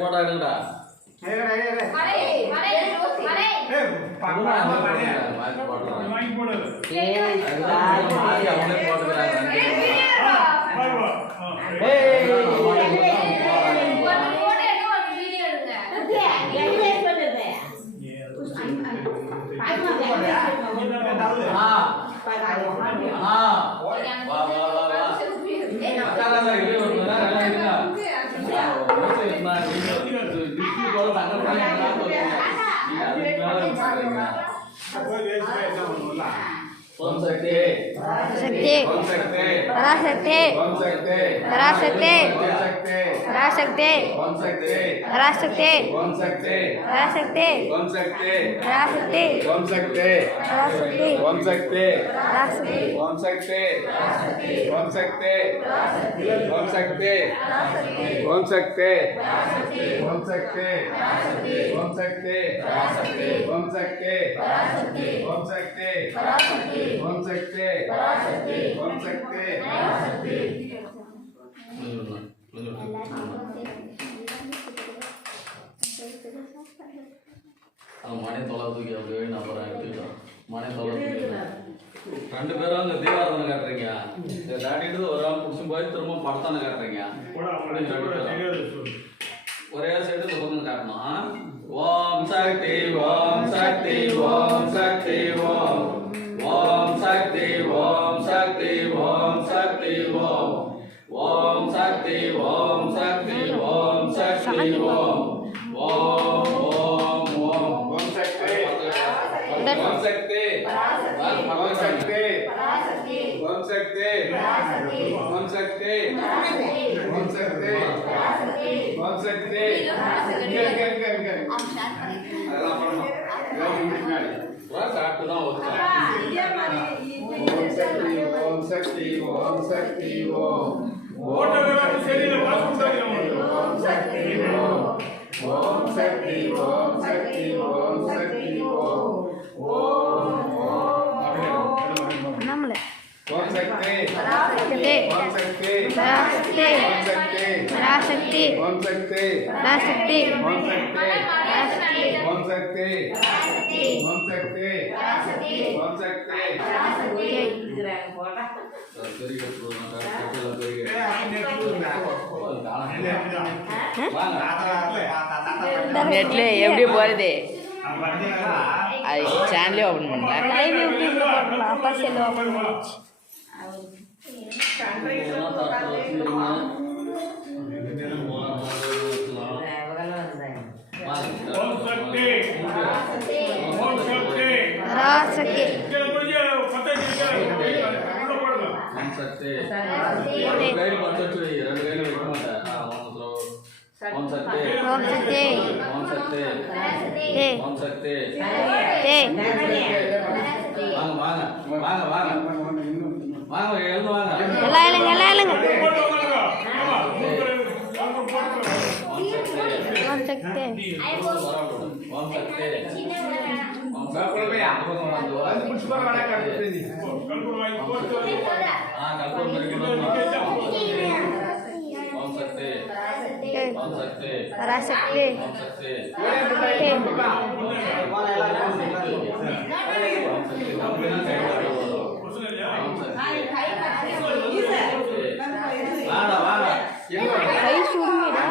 Photo எடுங்கடா. Om Sakti, Sakti, Parasakti, Parasakti, Parasakti, Parasakti, Parasakti, Parasakti, Parasakti, Parasakti, Parasakti, Om Sakti, Parasakti, Om Sakti, Om Sakti, Om Sakti, Om Sakti, Om Sakti, Om Sakti, Om Sakti, Om Sakti, Om Sakti, Om Sakti. மனை தொலை தூக்கி அப்படியே நம்பரை எடுத்துக்கிட்டோம். மனை தொலை தூக்கி 2 பேரும் அங்கே தீபாரதனை காட்டுறீங்க. இதை காட்டிட்டு ஒரு ஆள் பிடிச்சும் போய் திரும்ப படத்தானே காட்டுறீங்க. ஒரே சைடு இந்த பக்கம் காட்டணும். ஓம் சக்தி, ஓம் சக்தி, ஓம் சக்தி, ஓம் ஓம் சக்தி, ஓம் சக்தி, ஓம் சக்தி, ஓம் ஓம் சக்தி, ஓம் சக்தி, ஓம் சக்தி, ஓம் ஓம் ஓம் ஓம் ஓம் சக்தி, ஓம் சக்தி, ஓம் சக்தி, ஓம் சக்தி, ஓம் சக்தி, ஓம் சக்தி, ஓம் சக்தி. அதெல்லாம் பண்ணணும். சாப்பிட்டு தான் ஓம் சக்தி, ஓம் சக்தி, ஓம் சக்தி, ஓம் ஓம் சக்தி, ஓம் சக்தி, ஓம் ஓம் சக்தி, ஓம் சக்தி, ஓம் சக்தி, ஓம் ஓம் நம்மளே ஓம் சக்தி, பராசக்தி, பராசக்தி, பராசக்தி, ஓம் சக்தி, பராசக்தி, ஓம் சக்தி, பராசக்தி, ஓம் சக்தி, ஓம் சக்தி, ஓம் சக்தி, நெட்ல எப்படி போறது? அது சேனலே ஓபன் பண்ணல. லைவ் யூடியூப்ல போடலாம். அப்பா செல் ஓபன் பண்ணிச்சு. ஓம் சக்தி, ஓம் சக்தி, பராசக்தி, ஓம் சக்தி. ரெண்டு கையில பட்டு வச்சு, 2 கையில வைக்க மாட்டேன். ஓம் சக்தி, ஓம் சக்தி, ஓம் சக்தி, ஓம் சக்தி. வாங்க வாங்க வாங்க வாங்க வாங்க, எழுந்து வாங்க. எல்லாம் இல்லைங்க, எல்லாம் இல்லைங்க. ஓம் சக்தி, ஓம் சக்தி, பராசக்தி, கை சுடுங்கடா.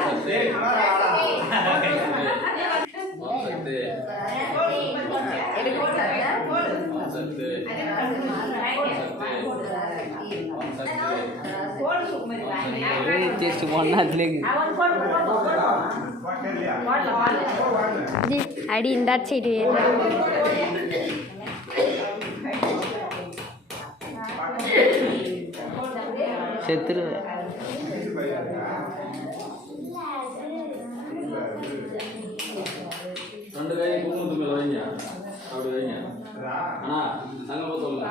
அடி இந்த சைடு செத்துரு. ரெண்டு கை குங்குமத்து மேல வைங்க, அப்படி வைங்க. அண்ணா சங்கல்பம் சொல்லுங்க.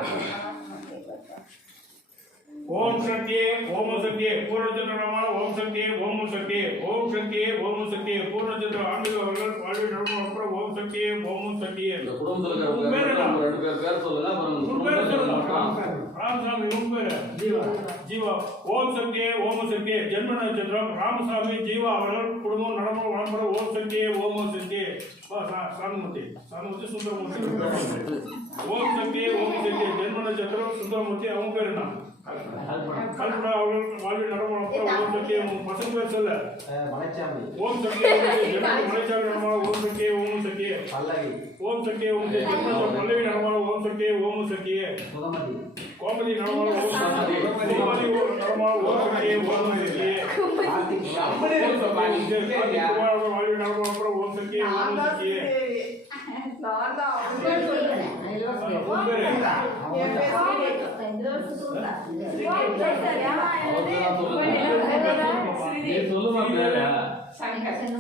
ஓம் சக்தி ஓம் சக்தி பூர்ணச்சந்திரமான ஓம் சக்தி ஓம் சக்தி ஓம் சக்தி ஓம் சக்தி பூர்ணச்சந்திர ஆண்டுகள் வாழ்வு நடக்கும் அப்புறம் ஓம் சக்தி ஓம் சக்தி இந்த குடும்பத்துல இருக்கிற ரெண்டு பேர் சொல்லுங்க அப்புறம் ராமசாமி உன் பேரு ஜீவா ஓம் சக்தி ஜென்ம நட்சத்திரம் ராமசாமி ஜீவா அவர்கள் குடும்பம் நடம வளம்புற ஓம் சக்தி சாமிமூர்த்தி சுந்தரமூர்த்தி ஓம் சக்தி ஜென்ம நட்சத்திரம் சுந்தரமூர்த்தி அவங்க பேரு என்ன கல்பனா அவர்கள் வாழ்வில் நடமாடும் ஓம் சக்தி பசங்க பேர் சொல்ல ஓம் சக்தி மலைச்சாமி நடமாடும் ஓம் சக்தி ஓம் சக்தி ஓம் சக்தி பல்லவி நடமாடும் ஓம் சக்தி ஓம் சக்தி கோமதி நடமாடும் ஓம் சக்தி கோமதி நடமாடும் ஓம் சக்தி ஓம் சக்தி வாழ்வில் நடமாடும் ஓம் சக்தி ஓம் சக்தி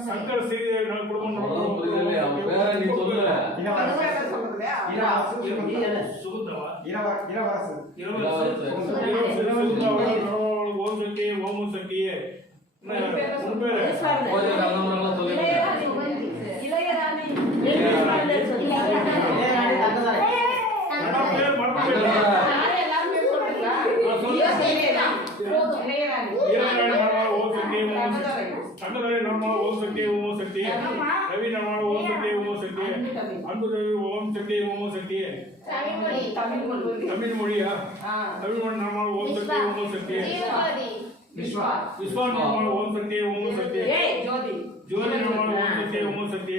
சங்கர் சிறிய குடும்பம் ஓம் சக்தி ஓம் சக்தி தங்கதலை நர்மலா ஓம் சக்தி ஓம் சக்தி ரவி நர்மலா ஓம் சக்தி ஓம் சக்தி அன்பு ரவி ஓம் சக்தி ஓம் சக்தி தமிழ் மொழியா தமிழ் மொழி நர்மலா ஓம் சக்தி ஓம் சக்தி விஸ்வா நர்மலா ஓம் சக்தி ஓம் சக்தி ஜோதி நர்மலா ஓம் சக்தி ஓம் சக்தி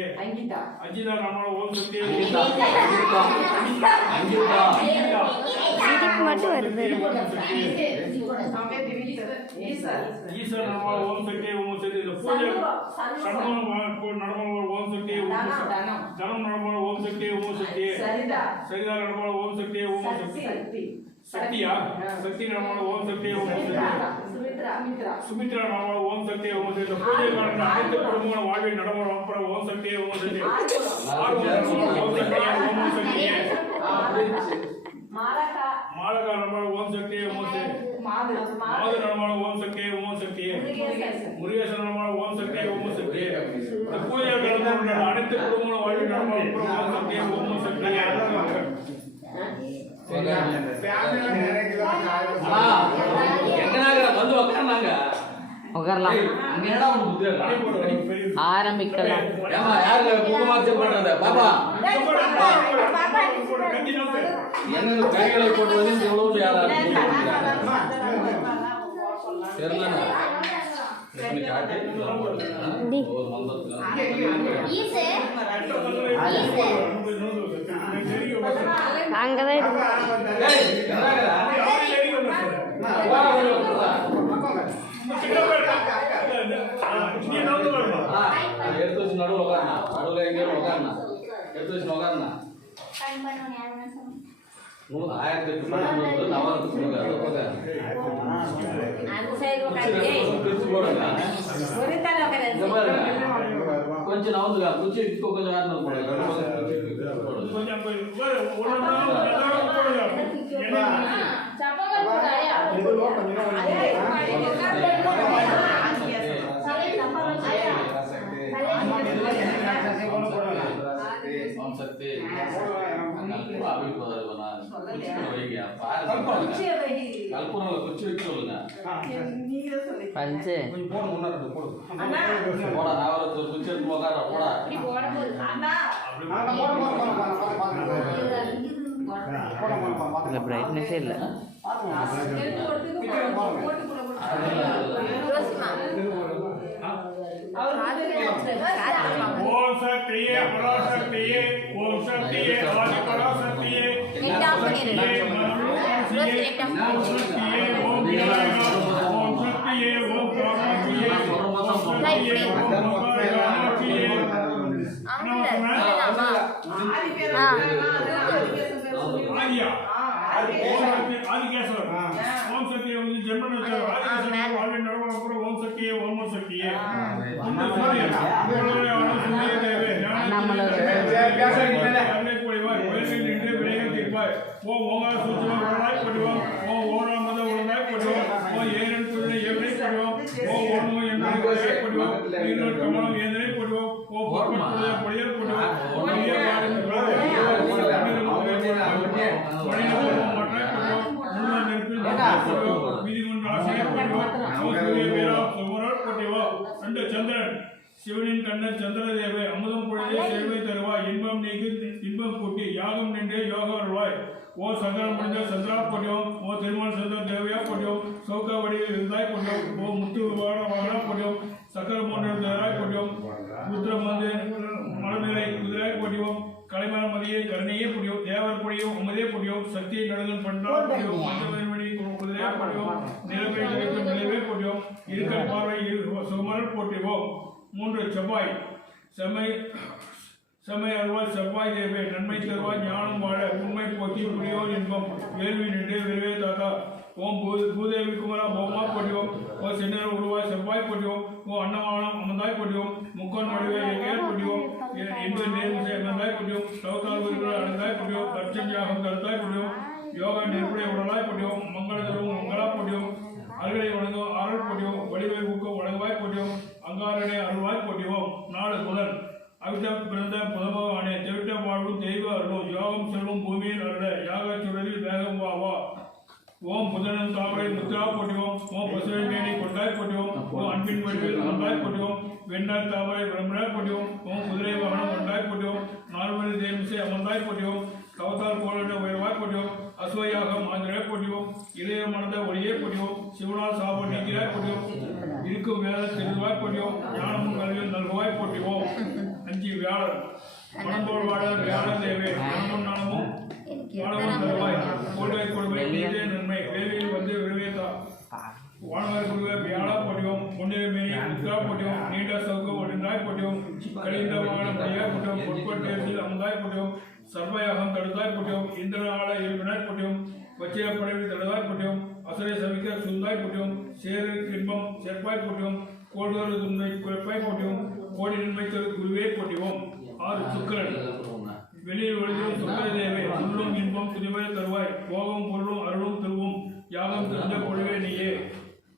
அஜிதா நர்மலா ஓம் சக்தி இதுக்கு மட்டும் வருது ஈஸ்வர நர்மலா ஓம் சக்தி ஓம் சக்தி பூஜை சண்முக நடமலா ஓம் சக்தி தனம் நர்மலா ஓம் சக்தி ஓம் சக்தி சரிதா நர்மலா ஓம் சக்தி ஓம் சக்தி சக்தியா சக்தி நர்மலா ஓம் சக்தி ஓம் சக்தி சுமித்ரா நர்மலா ஓம் சக்தி ஓம் சக்தி பூஜை காரண அனைத்து குடும்பங்களும் வாழ்வில் நடமாடும் அப்புறம் ஓம் சக்தி ஓம் சக்தி ஓம் சக்தி மாலகா நர்மலா ஓம் சக்தி ஓம் சக்தி மாது நர்மலா ஓம் சக்தி ஓம் சக்தி முருகேசன் நர்மலா ஓம் சக்தி ஓம் சக்தி பூஜை காரண அனைத்து குடும்பங்களும் வாழ்வில் நடமாடும் அப்புறம் ஓம் சக்தி ஓம் சக்தி உட்காரலாம் ஆரம்பிக்கலாம் கைகளை போடுவது அங்கதான் எடுத்து வச்சு நடுவில் உட்காருண்ணா நடுவில் எங்கேயும் உட்காருண்ணா எடுத்து வச்சு உட்காருண்ணா 1008 பண்ண நவரத்துக்கு கொஞ்சம் நவந்துக்கா குச்சி கொஞ்சம் நேரம் கல்பனால குச்சி வைக்க சொல்லுங்க பஞ்சு போடா நாவரத்து குச்சி எடுத்து போகாத போடா இல்லை பிரைட்னஸே இல்லை ஓம் சக்தியே பராசக்தியே ஓம் சக்தியே ஆதி பராசக்தியே ஓம் விநாயகா ஓம் சக்தியே ஓம் காமாட்சியே ஓம் சக்தியே ஓம் மகாராஜியே ஆதியா ஆதிகேஸ்வர் ஓம் சக்தியே ஜென்ம நட்சத்திரம் ஆதிகேஸ்வர் நடவடிக்கை ஓம் சக்தியே ஓம் சக்தியே ஓம் ஓம் நீங்கள் கமலம் ஏந்தனை போடுவோம் ஓ பொறுப்புடைய பொழியல் போடுவோம் ஒளிய வாடும் சந்திரன் சிவனின் கண்ணன் சந்திர தேவை அமுதம் பொழுதே செல்வை தருவாய் இன்பம் நீக்கி இன்பம் கூட்டி யாகம் நின்றே யோக வருவாய் ஓ சந்திரன் முடிந்த சந்திரா பொடியோம் ஓ திருமண சந்திர தேவையா பொடியோம் சௌக்க வடிவில் இருந்தாய் பொடியோம் ஓ முத்து வாகனா பொடியோம் சக்கர மோன்ற தேராய் பொடியோம் ருத்ர மலநிலை குதிராய் பொடியோம் கலைமர மதியை கருணையே பொடியோம் தேவர் பொடியோம் உமதே பொடியோம் சக்தியை நடந்தன் பண்றா பொடியோம் மந்தமணி குதிரையா பொடியோம் நிலவை நிலைவே பொடியோம் இருக்கல் பார்வை சுமரல் போட்டிவோம் 3 செவ்வாய் செம்மை அருவாய் செவ்வாய் தேவை நன்மை தருவாய் ஞானம் வாழ உண்மை போக்கி புரியோர் இன்பம் வேள்வி நின்று விரைவே தாத்தா ஓம் பூதேவி குமரா போமா பொடியோம் ஓ சின்னர் உருவாய் செவ்வாய் பொடியோம் ஓ அன்னவானம் அமர்ந்தாய் பொடியோம் முக்கோன் வடிவே எங்கேயர் பொடியோம் இன்ப நேர்முறை அமர்ந்தாய் பொடியோம் சௌத்தால் உருவாய் அடைந்தாய் பொடியோம் தர்ச்சம் யாகம் தடுத்தாய் பொடியோம் யோகா நெருப்புடைய உடலாய் பொடியோம் மங்கள தருவோம் மங்களா பொடியோம் அருளை வழங்கும் அருள் பொடியோம் வடிவை ஊக்கம் வழங்குவாய் பொடியோம் அங்காரனை அருள்வாய் பொடியோம் 4 புதன் அவிட்ட பிறந்த புதபவானே தெவிட்ட வாழ்வும் தெய்வ அருளும் யோகம் செல்வம் பூமியில் அருள யாக சுடரில் வேகம் வாவா ஓம் புதனன் தாவரை முத்ரா பொடியோம் ஓம் பசுவின் மேனை கொண்டாய் பொடியோம் ஓம் அன்பின் வடிவில் கொண்டாய் பொடியோம் வெண்ணார் தாவரை பிரம்மராய் பொடியோம் ஓம் குதிரை வாகனம் கொண்டாய் பொடியோம் 4 மணி தேமிசை அமர்ந்தாய் பொடியோம் கவத்தால் கோள உயர்வாய் பொடியோம் அசுவையாக மாதிரே பொடியோம் இளைய மனத ஒளியே பொடியோம் சிவனால் சாபம் நீங்கிறாய் பொடியோம் இருக்கும் வேலை தெரிவாய் பொடியோம் ஞானமும் கல்வியும் நல்குவாய் பொடியோம் 5 வியாழன் மனந்தோடு வாழ வியாழ தேவை ஞானமும் நாணமும் வாழவும் தருவாய் கோல்வாய் கொடுமை நீதே நன்மை வேலையில் வந்து விரைவேதா வானவர் குருவே வியாழா பொடியோம் பொன்னிற மேனி முத்ரா பொடியோம் நீண்ட சவுக்கம் ஒன்றாய் பொடியோம் கலிந்த வாழம் கையா பொடியோம் பொற்பட்டேரில் அமர்ந்தாய் பொடியோம் சர்வயாகம் தடுத்தாய் பொடியோம் இந்திரனால இருவினாய் பொடியோம் வச்சிர படையில் தடுதாய் பொடியோம் அசரை சவிக்க சுந்தாய் பொடியோம் சேரு இன்பம் சேர்ப்பாய் பொடியோம் கோடுதொரு துன்மை குறைப்பாய் பொடியோம் கோடி நன்மை தரு குருவே பொடியோம் 6 சுக்கிரன் வெளியில் ஒளிரும் சுக்கர தேவை சொல்லும் இன்பம் புதுமை தருவாய் போகம் பொருளும் அருளும் திருவும் யாகம் தெரிந்த பொழுவே நீயே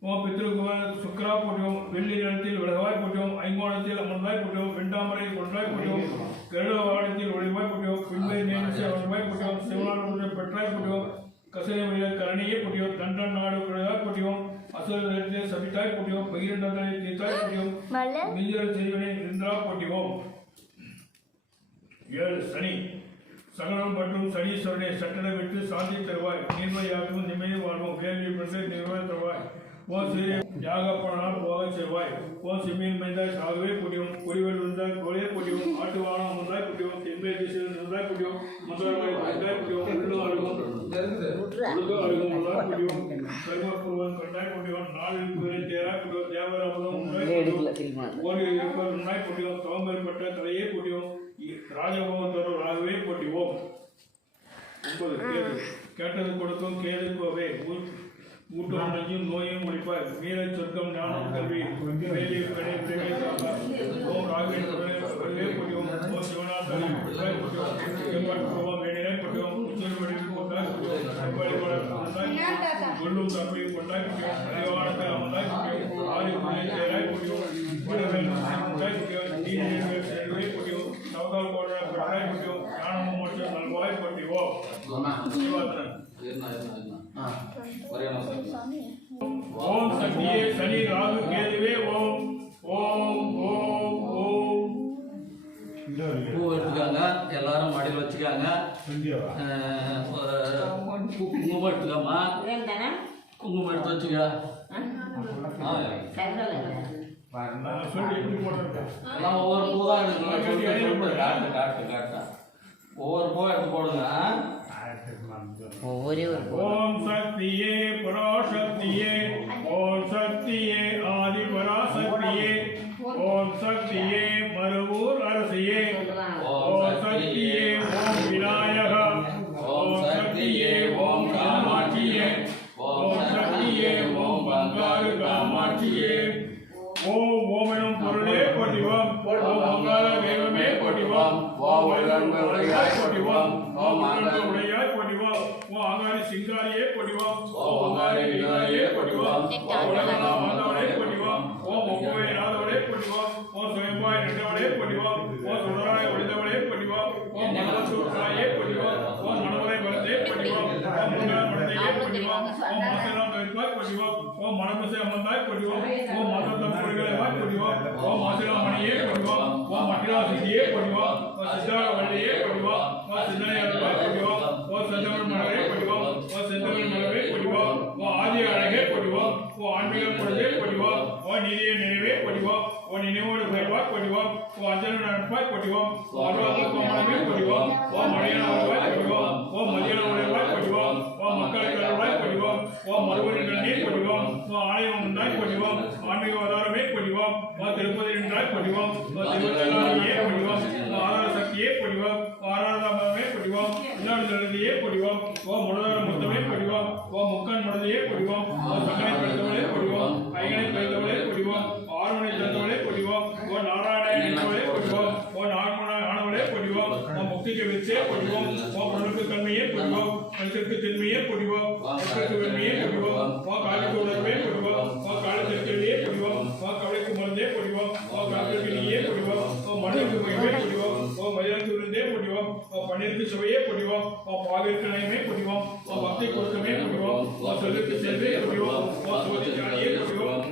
ஓ பித்ருகுமார் சுக்கரா பொடியோம் வெள்ளி நிலத்தில் விலகவாய் பொடியோம் ஐங்கோணத்தில் அமர்ந்தாய் பொடியோம் வெண்டாமரை கொன்றாய் பொடியோம் கருட வாடத்தில் ஒளிவாய் பொடியோம் பின்பை நேமிசை அமர்வாய் பொடியோம் சிவனார் ஒன்றை பெற்றாய் பொடியோம் கசனை வழியாக கரணியே பொடியோம் தண்டன் நாடு விழுதாய் பொடியோம் அசுர நிலத்திலே சபித்தாய் பொடியோம் பகிரண்டனை தீர்த்தாய் பொடியோம் மிஞ்சிர செய்வனை நின்றா பொடியோம் 7 சனி சகலம் மற்றும் சனீஸ்வரனை சட்டனை விட்டு சாந்தி தருவாய் நீர்மையாகவும் நிம்மதி வாழ்வோம் வேள்வி பெற்று நிர்வாக தருவாய் ஓ சிறிய யாகப்பனால் போக செய்வாய் ஓ சிம்மியின் மைந்தாய் சாகவே புடியும் குடிவெள் இருந்தாய் கோலே புடியும் ஆட்டுவானம் அமர்ந்தாய் புடியும் தென்பை திசையில் இருந்தாய் புடியும் முதல்வாய் இருந்தாய் புடியும் உள்ளு அழுகும் உள்ளாய் புடியும் சர்வபுருவன் கண்டாய் புடியும் 4 குதிரை தேராய் புடியும் தேவராமதம் உண்டாய் ஓடி இருப்பர் உண்டாய் புடியும் தவம்பெற்பட்ட தலையே புடியும் ராஜபவன் தரும் ராகவே போட்டிவோம் 9 கேட்டது கொடுக்கும் கேளுக்கோவே ஊட்டும் நஞ்சும் நோயும் முடிப்பார் மீற சொர்க்கம் ஞானம் கல்வி வேலி ஓம் ராகவே போட்டிவோம் ஓ சிவநாத் போட்டிவோம் வேணியை போட்டிவோம் உச்சல் வடிவில் கொண்டாய் கொள்ளும் தம்பி கொண்டாய் போட்டியோம் அறிவானத்தை அமர்ந்தாய் போட்டியோம் ஆதி புதிய தேராய் போட்டியோம் கொண்டாய் போட்டியோம் போட்டியோம் சவுதால் போன்ற பெற்றாய் போட்டியோம் ஞானமும் மோட்சம் நல்வாய் போட்டிவோம் ஓம் சக்தியே சனி ராகு கேதுவே ஓம் ஓம் ஓம் ஓம் பூ எடுத்துக்காங்க எல்லாரும் மடியில் வச்சுக்காங்க குங்குமம் எடுத்துக்காமா குங்குமம் எடுத்து வச்சுக்க எல்லாம் ஒவ்வொரு பூ தான் எடுக்கணும் ஒவ்வொரு பூ எடுத்து போடுங்க ஓம் சக்தியே பராசக்தியே ஓம் சக்தியே ஆதி பராசக்தியே ஓம் சக்தியே மருவூர் அரசியே ஓம் சக்தியே ஓம் விநாயகா ஓம் சக்தியே ஓம் காமாட்சியே ஓம் சக்தியே ஓம் பங்காரு காமாட்சியே ஓம் ஓமெனும் பொருளே போட்டிவோம் ஓம் அங்கார வேகமே போட்டிவோம் ஓம் உடையாய் போட்டிவோம் ஓம் உடையாய் போட்டிவோம் ஓம் அங்காரி சிங்காரியே போட்டிவோம் ஓம் அங்காரி விநாயகே போட்டிவோம் ஓம் உலகனா மாதவனே போட்டிவோம் ஓம் ஒப்புவை நாதவனே போட்டிவோம் வைப்பாய் பொடிவோம் ஓம் மனமசை அமர்ந்தாய் பொடிவோம் ஓம் மதத்தம் பொடிகளைவாய் பொடிவோம் ஓம் மாசிலாமணியே பொடிவோம் ஓம் மட்டிலா சித்தியே பொடிவோம் ஓம் சித்தார வள்ளியே பொடிவோம் ஓம் சிந்தனையாளவாய் பொடிவோம் ஓம் செந்தமிழ் மலரே பொடிவோம் ஓம் செந்தமிழ் மலரே பொடிவோம் ஓம் ஆதி அழகே பொடிவோம் ஓம் ஆன்மீகம் பொழுதே பொடிவோம் ஓம் நீதிய நினைவே பொடிவோம் ஓம் நினைவோடு உயர்வாய் பொடிவோம் ஓம் அஞ்சன நடப்பாய் பொடிவோம் ஓம் அருவாக்கு கோமலமே பொடிவோம் ஓம் மழையான வருவாய் பொடிவோம் ஓம் மதியான உயர்வாய் பொடிவோம் ஓம் மக்களுக்கு அருவாய் பொடிவோம் ஓம் மறுபடி நன்னீர் பொடிவோம் ஓம் ஆலயம் உண்டாய் பொடிவோம் ஆன்மீக அவதாரமே பொடிவோம் ஓம் திருப்பதி நின்றாய் பொடிவோம் ஓம் திருவள்ளாரியே பொடிவோம் ஓம் ஆதார சக்தியே பொடிவோம் ஓம் ஆராதமே பொடிவோம் இன்னொரு தகுதியே பொடிவோம் ஓம் முழுதார முத்தமே பொடிவோம் ஓம் முக்கன் முழுதையே பொடிவோம் ஓம் சங்கனை பெருந்தவளே பொடிவோம் ஐகனை பெருந்தவளே பொடிவோம் ஆறுமனை தந்தவளே பொடிவோம் ஓம் நாராயண என்பவளே பொடிவோம் ஓம் ஆனவளே பொடிவோம் ஓம் முக்திக்கு விச்சே பொடிவோம் ஓம் பொருளுக்கு தன்மையே பொடிவோம் மனத்திற்கு தின்மையே பொடிவோம் மக்களுக்கு வெண்மையே பொடிவோம் ஓம் காலுக்கு உணர்வே பொடிவோம் ஓம் காலத்திற்கே பொடிவோம் ஓம் கவலைக்கு மருந்தே பொடிவோம் ஓம் காலத்திற்கு நீயே பொடிவோம் ஓம் மனதிற்கு மகிழ்வே பொடிவோம் ஓம் மதியத்து விருந்தே பொடிவோம் ஓம் பன்னிற்கு சுவையே பொடிவோம் ஓம் பாவிற்கு நயமே பொடிவோம் ஓம் பக்தி கொடுக்கமே பொடிவோம் ஓம் சொல்லுக்கு செல்வே பொடிவோம் ஓம் சோதி ஜானியே பொடிவோம்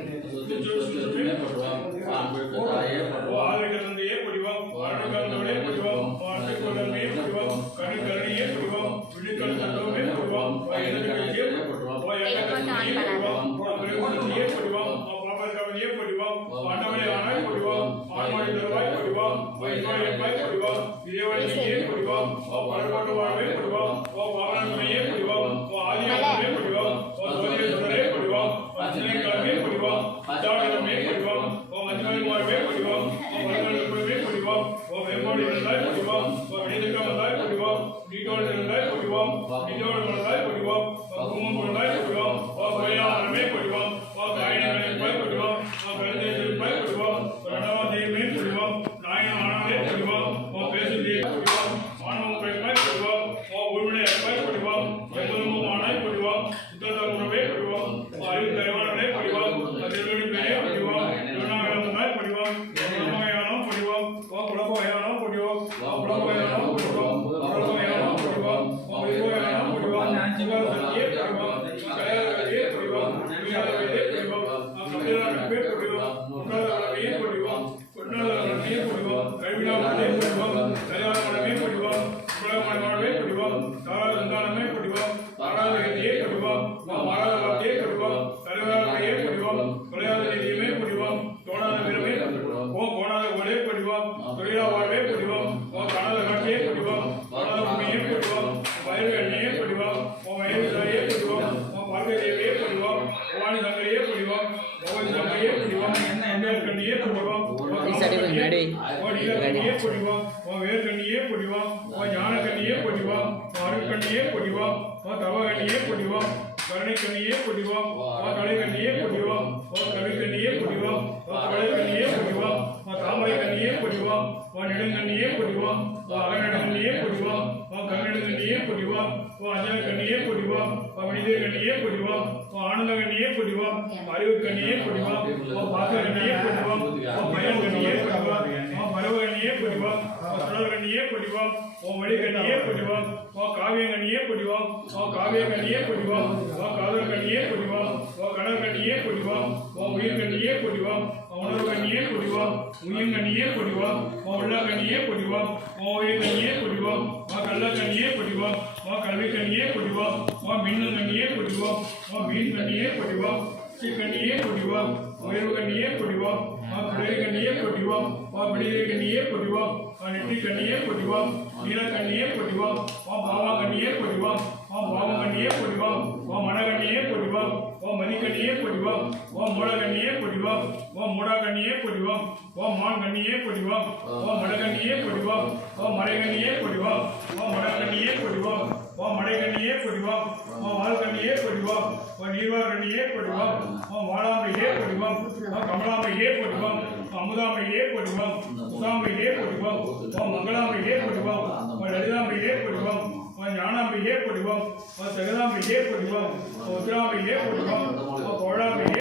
ஆதிகரந்தையே பொடிவோம் ஆண்டுகரந்தவளே பொடிவோம் ஆண்டுகொண்டமே பொடிவோம் கணிகரணியே பொடிவோம் விழிக்கல் தந்தவமே பொடிவோம் வயதிலே பொடிவோம் வயதிலே பொடிவோம் பிரேமத்திலே பொடிவோம் பாபர்கவனியே பொடிவோம் ஆண்டவனே ஆனாய் பொடிவோம் ஆன்மாடி தருவாய் பொடிவோம் வைபாய் எப்பாய் பொடிவோம் இதேவழியே பொடிவோம் பரவாட்டு வாழ்வே பொடிவோம் பாவனமே பொடிவோம் ஆதியாகமே பொடிவோம் சோதிய சுடரே பொடிவோம் அஞ்சனை கலமே பொடிவோம் அச்சாடமே பொடிவோம் மஞ்சள் வாழ்வே பொடிவோம் மரங்களுக்குமே பொடிவோம் வெண்பாடி இருந்தாய் பொடிவோம் வினைதிக்க வந்தாய் பொடிவோம் நீட்டோடு இருந்தாய் பொடிவோம் நீட்டோடு வந்தாய் பொடிவோம் குங்குமம் கொண்டாய் பொடிவோம் கோயிலாரமே பொடிவோம் காயினங்களை பொடிவோம் கருந்தை பொடிவோம் ரெண்டாவது தெய்வமே பொடிவோம் நாயன ஆனவே பொடிவோம் பேசு தெய்வம் பொடிவோம் மாணவம் பெருமாய் பொடிவோம் உள்மனை அப்பாய் பொடிவோம் எவ்வளவு ஆனாய் பொடிவோம் சுத்தத உணவே பொடிவோம் அறிவு கருவானே பொடிவோம் திருவடி பேரே பொடிவோம் திருநாகலமாய் பொடிவோம் குலமயானம் பொடிவோம் குலபோயானம் பொடிவோம் குலபோயானம் பொடிவோம் குலபோயானம் பொடிவோம் குலபோயானம் பொடிவோம் சிவசக்தியே பொடிவோம் கலையரே பொடிவோம் வியாதவே பொடிவோம் கபிலரே பொடிவோம் குற்றலரே பொடிவோம் குற்றலரே பொடிவோம் கவிடாவளே பொடிவோம் கலையாளமே பொடிவோம் குலமயானமே பொடிவோம் தாராதந்தானமே பொடிவோம் தாராதகதியே பொடிவோம் மாராதகதியே பொடிவோம் கலையாளமே பொடிவோம் கொலையாளதியே பொடிவோம் தோணாத வீரமே கோணாத ஒளே பொடிவோம் தொழிலா வாழ்வே பொடிவோம் காணாத காட்சியே பொடிவோம் காணாத உண்மையே பொடிவோம் வயது எண்ணையே பொடிவோம் வயது தாயே பொடிவோம் பார்வை தேவையே பொடிவோம் பவானி தங்கையே பொடிவோம் பவானி தங்கையே பொடிவோம் கண்ணியே பொடிவோம் கண்ணியே பொடிவோம் வேர் கண்ணியே பொடிவோம் ஞான கண்ணியே பொடிவோம் அருட்கண்ணியே பொடிவோம் தவ கண்ணியே பொடிவோம் கருணை கண்ணியே பொடிவோம் கலை கண்ணியே பொடிவோம் கவி கண்ணியே பொடிவோம் கலை கண்ணியே பொடிவோம் தாமரை கண்ணியே பொடிவோம் நெடுங்கண்ணியே பொடிவோம் அகநெடுங்கண்ணியே பொடிவோம் கங்கநெடுங்கண்ணியே பொடிவோம் அஞ்சன கண்ணியே பொடிவோம் மனித கண்ணியே பொடிவோம் ஆனந்த கண்ணியே பொடிவோம் அறிவு கண்ணியே பொடிவோம் பாச கண்ணியே பொடிவோம் பயன் கண்ணியே பொடிவோம் பரவ கண்ணியே பொடிவோம் சுடர் கண்ணியே பொடிவோம் மொழி கண்ணியே பொடிவோம் காவிய கண்ணியே பொடிவோம் காவிய கண்ணியே பொடிவோம் காதல் கண்ணியே பொடிவோம் கடல் கண்ணியே பொடிவோம் உயிர் கண்ணியே பொடிவோம் உணர்வு கண்ணியே பொடிவோம் உயிர் கண்ணியே பொடிவோம் உள்ள கண்ணியே பொடிவோம் உயிர் கண்ணியே பொடிவோம் கள்ள கண்ணியே பொடிவோம் கல்வி கண்ணியே பொடிவோம் மின்னு கண்ணியே பொடிவோம் மீன் கண்ணியே பொடிவோம் கண்ணியே பொடிவோம் உயர்வு கண்ணியே பொடிவோம் குளிர் கண்ணியே பொடிவோம் விடுதலை கண்ணியே பொடிவோம் நெற்றி கண்ணியே பொடிவோம் நீல கண்ணியே பொடிவோம் பாவா கண்ணியே பொடிவோம் பாவம் கண்ணியே பொடிவோம் மன கண்ணியே பொடிவோம் மதி கண்ணியே பொடிவோம் மூட கண்ணியே பொடிவோம் மூடா கண்ணியே பொடிவோம் மான் கண்ணியே பொடிவோம் மட கண்ணியே பொடிவோம் மலை கண்ணியே பொடிவோம் மட கண்ணியே பொடிவோம் மடை கண்ணியே பொடிவோம் வால் கண்ணியே பொடிவோம் நீர்வார் கண்ணியே பொடிவோம் வாழாமையே பொடிவோம் கமலாமையே பொடிவோம் அமுதாமையே பொடிவோம் முகாமையே பொடிவோம் மங்களாமையே பொடிவோம் லலிதாமையே பொடிவோம் ஞானாமையே பொடிவோம் சகதாமையே பொடிவோம் உத்திராமையே பொடிவோம்